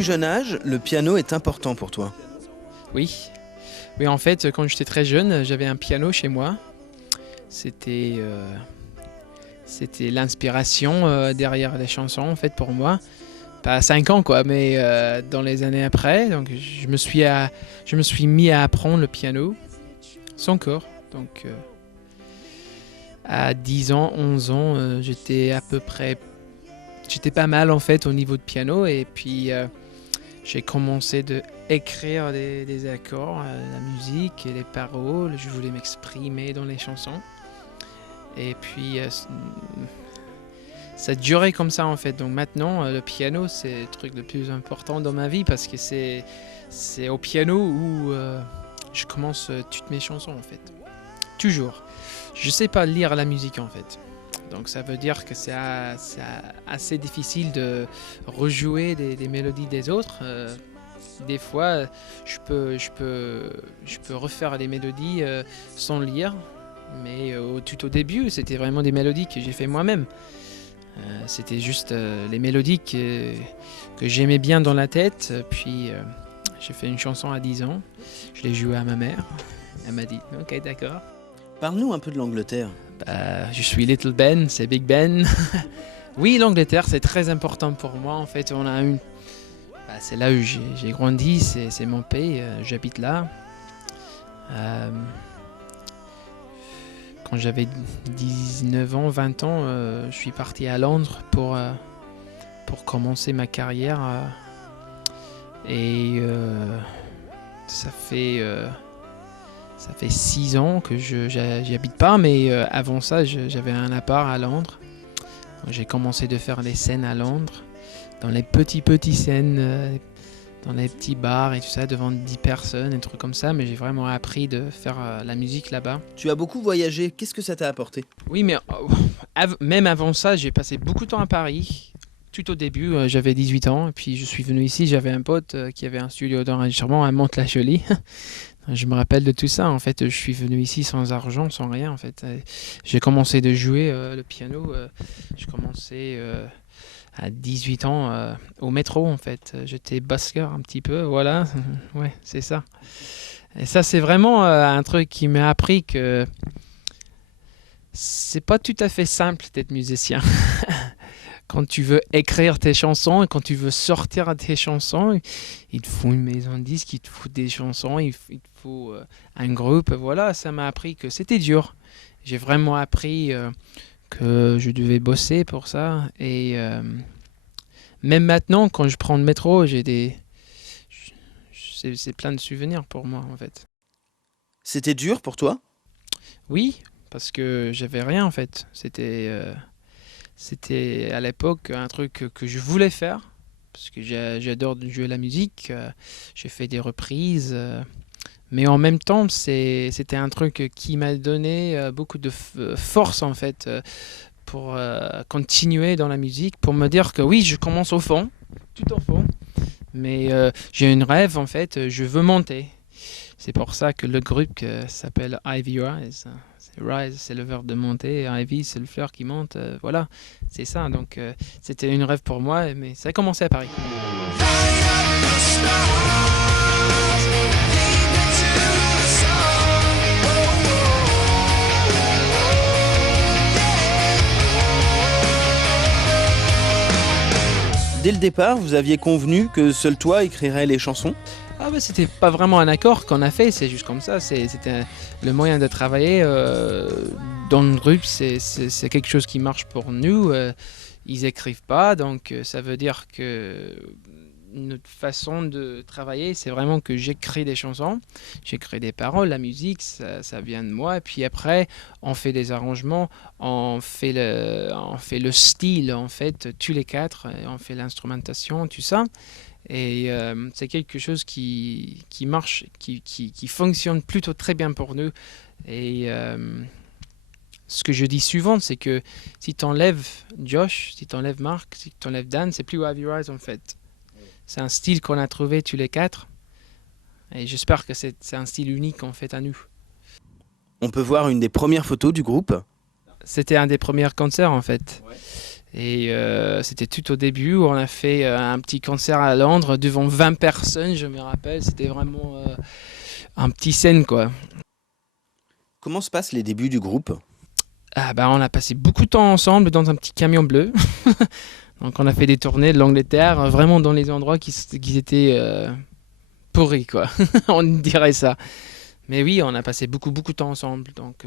plus jeune âge, le piano est important pour toi. Oui. Oui, en fait, quand j'étais très jeune, j'avais un piano chez moi. C'était l'inspiration derrière les chansons, en fait, pour moi. Pas à 5 ans, quoi, mais dans les années après. Donc, je me suis mis à apprendre le piano sans cours. Donc, à 10 ans, 11 ans, j'étais pas mal, en fait, au niveau de piano. Et puis, j'ai commencé à écrire des accords, la musique et les paroles. Je voulais m'exprimer dans les chansons. Et puis, ça durait comme ça en fait. Donc maintenant, le piano, c'est le truc le plus important dans ma vie parce que c'est au piano où je commence toutes mes chansons en fait. Toujours. Je sais pas lire la musique en fait. Donc ça veut dire que c'est assez difficile de rejouer des mélodies des autres. Des fois, je peux refaire les mélodies sans lire. Mais tout au début, c'était vraiment des mélodies que j'ai fait moi-même. C'était juste les mélodies que j'aimais bien dans la tête. Puis j'ai fait une chanson à 10 ans. Je l'ai jouée à ma mère. Elle m'a dit « Ok, d'accord ». Parle-nous un peu de l'Angleterre. Je suis Little Ben, c'est Big Ben. Oui, l'Angleterre, c'est très important pour moi. En fait, c'est là où j'ai grandi, c'est mon pays, j'habite là. Quand j'avais 19 ans, 20 ans, je suis parti à Londres pour commencer ma carrière. Et ça fait 6 ans que j'y habite pas, mais avant ça, j'avais un appart à Londres. J'ai commencé de faire les scènes à Londres, dans les petits scènes, dans les petits bars et tout ça, devant 10 personnes, des trucs comme ça, mais j'ai vraiment appris de faire la musique là-bas. Tu as beaucoup voyagé, qu'est-ce que ça t'a apporté? Oui, mais même avant ça, j'ai passé beaucoup de temps à Paris. Tout au début, j'avais 18 ans, et puis je suis venu ici, j'avais un pote qui avait un studio d'enregistrement à Mantes-la-Jolie. Je me rappelle de tout ça, en fait, je suis venu ici sans argent, sans rien, en fait. J'ai commencé de jouer le piano, j'ai commencé à 18 ans au métro, en fait. J'étais busker un petit peu, voilà, ouais, c'est ça. Et ça, c'est vraiment un truc qui m'a appris que c'est pas tout à fait simple d'être musicien. Quand tu veux écrire tes chansons et quand tu veux sortir tes chansons, il te faut une maison de disques, il te faut des chansons, il te faut un groupe. Voilà, ça m'a appris que c'était dur. J'ai vraiment appris que je devais bosser pour ça. Et même maintenant, quand je prends le métro, c'est plein de souvenirs pour moi, en fait. C'était dur pour toi? Oui, parce que j'avais rien, en fait. C'était à l'époque un truc que je voulais faire, parce que j'adore jouer la musique, j'ai fait des reprises, mais en même temps, c'était un truc qui m'a donné beaucoup de force, en fait, pour continuer dans la musique, pour me dire que oui, je commence au fond, tout au fond, mais j'ai un rêve, en fait, je veux monter. C'est pour ça que le groupe s'appelle Ivy Rise. Rise, c'est le verbe de monter, Ivy, c'est le fleur qui monte. Voilà, c'est ça. Donc, c'était un rêve pour moi, mais ça a commencé à Paris. Dès le départ, vous aviez convenu que seul toi écrirais les chansons? Ah bah c'était pas vraiment un accord qu'on a fait, c'est juste comme ça, c'était le moyen de travailler dans le groupe, c'est quelque chose qui marche pour nous, ils écrivent pas, donc ça veut dire que notre façon de travailler, c'est vraiment que j'écris des chansons, j'écris des paroles, la musique, ça vient de moi, et puis après, on fait des arrangements, on fait le style, en fait, tous les quatre, on fait l'instrumentation, tout ça. Et c'est quelque chose qui marche, qui fonctionne plutôt très bien pour nous. Et ce que je dis souvent, c'est que si tu enlèves Josh, si tu enlèves Marc, si tu enlèves Dan, c'est plus Ivy Rise en fait. C'est un style qu'on a trouvé tous les quatre. Et j'espère que c'est un style unique en fait à nous. On peut voir une des premières photos du groupe. C'était un des premiers concerts en fait. Ouais. Et c'était tout au début où on a fait un petit concert à Londres devant 20 personnes, je me rappelle. C'était vraiment un petit scène, quoi. Comment se passent les débuts du groupe? Ah bah, on a passé beaucoup de temps ensemble dans un petit camion bleu. Donc on a fait des tournées de l'Angleterre, vraiment dans les endroits qui étaient pourris, quoi. On dirait ça. Mais oui, on a passé beaucoup de temps ensemble. Donc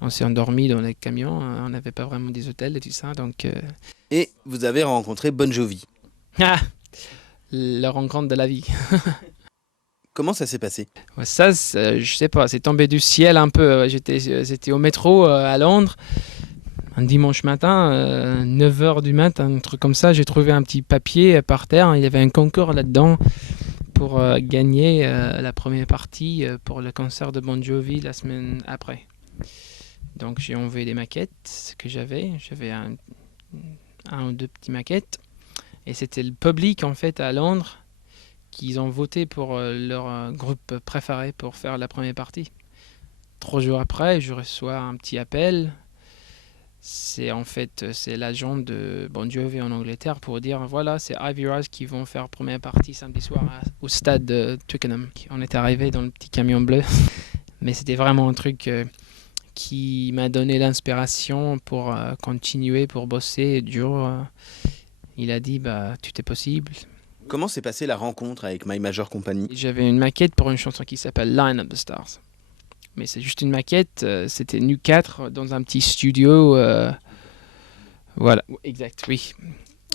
on s'est endormi dans les camions. On n'avait pas vraiment des hôtels et tout ça. Donc Et vous avez rencontré Bon Jovi. la rencontre de la vie. Comment ça s'est passé? Ouais, ça, je sais pas, c'est tombé du ciel un peu. C'était au métro à Londres, un dimanche matin, 9h du matin, un truc comme ça. J'ai trouvé un petit papier par terre. Il y avait un concours là-dedans pour gagner la première partie pour le concert de Bon Jovi la semaine après. Donc j'ai envoyé des maquettes que j'avais. J'avais un ou deux petites maquettes. Et c'était le public en fait à Londres qu'ils ont voté pour leur groupe préféré pour faire la première partie. 3 jours après, je reçois un petit appel. C'est l'agent de Bon Jovi en Angleterre pour dire voilà, c'est Ivy Rise qui vont faire première partie samedi soir au stade de Twickenham. On est arrivé dans le petit camion bleu, mais c'était vraiment un truc qui m'a donné l'inspiration pour continuer, pour bosser dur. Il a dit bah tout est possible. Comment s'est passée la rencontre avec My Major Company? J'avais une maquette pour une chanson qui s'appelle Line Up the Stars. Mais c'est juste une maquette, c'était nous 4 dans un petit studio. Voilà, exact, oui.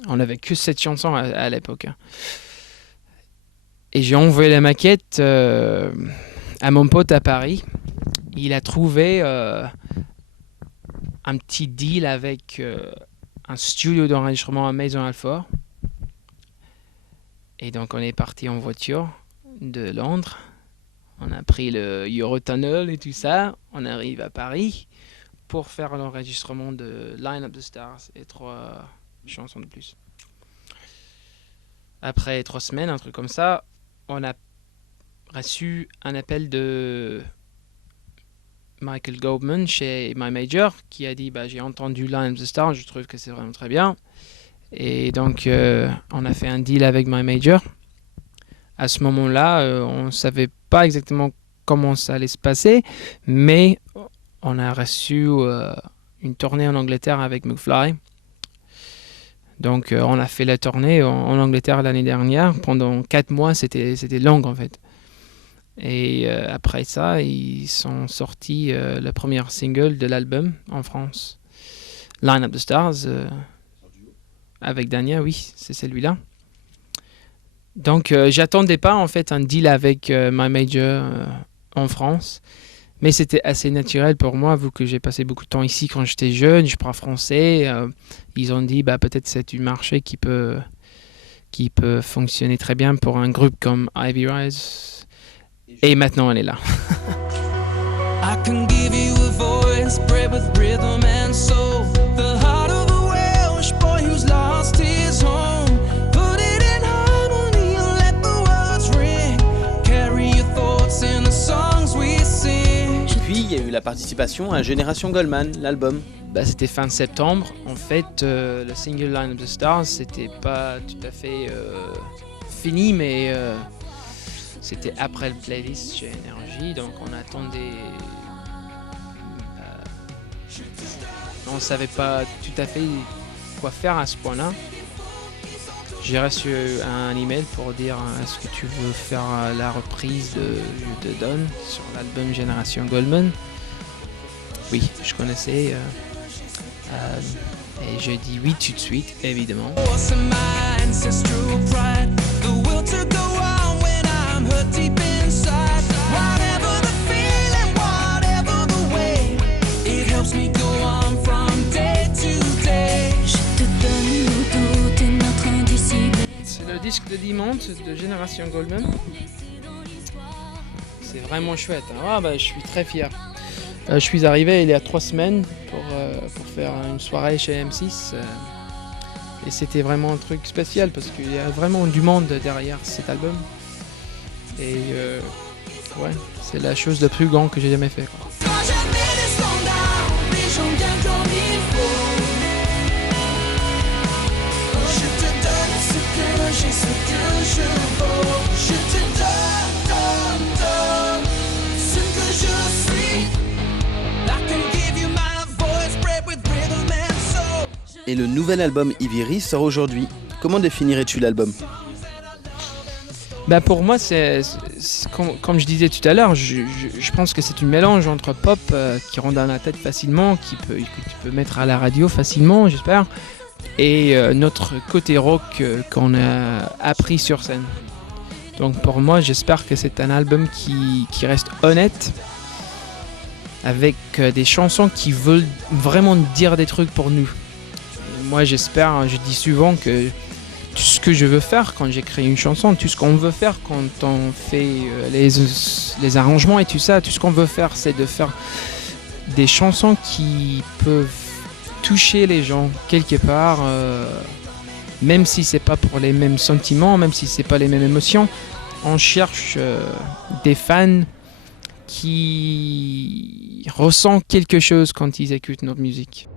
On n'avait que cette chanson à l'époque. Et j'ai envoyé la maquette à mon pote à Paris. Il a trouvé un petit deal avec un studio d'enregistrement à Maison Alfort. Et donc on est parti en voiture de Londres. On a pris le Eurotunnel et tout ça. On arrive à Paris pour faire l'enregistrement de Line Up the Stars et 3 chansons de plus. Après 3 semaines, un truc comme ça, on a reçu un appel de Michael Goldman chez My Major qui a dit bah, j'ai entendu Line Up the Stars, je trouve que c'est vraiment très bien. Et donc on a fait un deal avec My Major. À ce moment-là, on ne savait pas exactement comment ça allait se passer, mais on a reçu une tournée en Angleterre avec McFly. Donc on a fait la tournée en Angleterre l'année dernière. Pendant 4 mois, c'était long en fait. Et après ça, ils sont sortis le premier single de l'album en France. Line Up the Stars, avec Dania, oui, c'est celui-là. Donc j'attendais pas en fait un deal avec My Major en France, mais c'était assez naturel pour moi vu que j'ai passé beaucoup de temps ici quand j'étais jeune, je parle français. Ils ont dit bah peut-être c'est un marché qui peut fonctionner très bien pour un groupe comme Ivy Rise. Et maintenant elle est là. I can give you a voice, bred with rhythm and soul. The heart of a Welsh boy who's lost his home. Put it in harmony and let the words ring. Carry your thoughts in the songs we sing. Puis il y a eu la participation à Génération Goldman, l'album. Bah, c'était fin septembre. En fait, le single Line Up the Stars, c'était pas tout à fait fini, mais c'était après le playlist chez Énergie, donc on attendait. On savait pas tout à fait quoi faire à ce point-là. J'ai reçu un email pour dire est-ce que tu veux faire la reprise de Je te donne sur l'album Génération Goldman. Oui, je connaissais. Et j'ai dit oui tout de suite, évidemment. C'est le disque de Diamant de Génération Goldman. C'est vraiment chouette. Hein. Ah, bah, je suis très fier. Je suis arrivé il y a 3 semaines pour faire une soirée chez M6 et c'était vraiment un truc spécial parce qu'il y a vraiment du monde derrière cet album et ouais, c'est la chose la plus grande que j'ai jamais fait, quoi. chevaux. Je te donne ce que je suis. I can give you my voice, bred with rhythm and soul. Et le nouvel album Iviri sort aujourd'hui. Comment définirais-tu l'album ? Bah pour moi, comme je disais tout à l'heure, je pense que c'est un mélange entre pop qui rentre dans la tête facilement, que tu peux mettre à la radio facilement, j'espère, et notre côté rock qu'on a appris sur scène. Donc pour moi, j'espère que c'est un album qui reste honnête, avec des chansons qui veulent vraiment dire des trucs pour nous. Moi, j'espère, je dis souvent que tout ce que je veux faire quand j'écris une chanson, tout ce qu'on veut faire quand on fait les arrangements et tout ça, tout ce qu'on veut faire, c'est de faire des chansons qui peuvent toucher les gens quelque part, même si c'est pas pour les mêmes sentiments, même si c'est pas les mêmes émotions. On cherche des fans qui ressentent quelque chose quand ils écoutent notre musique.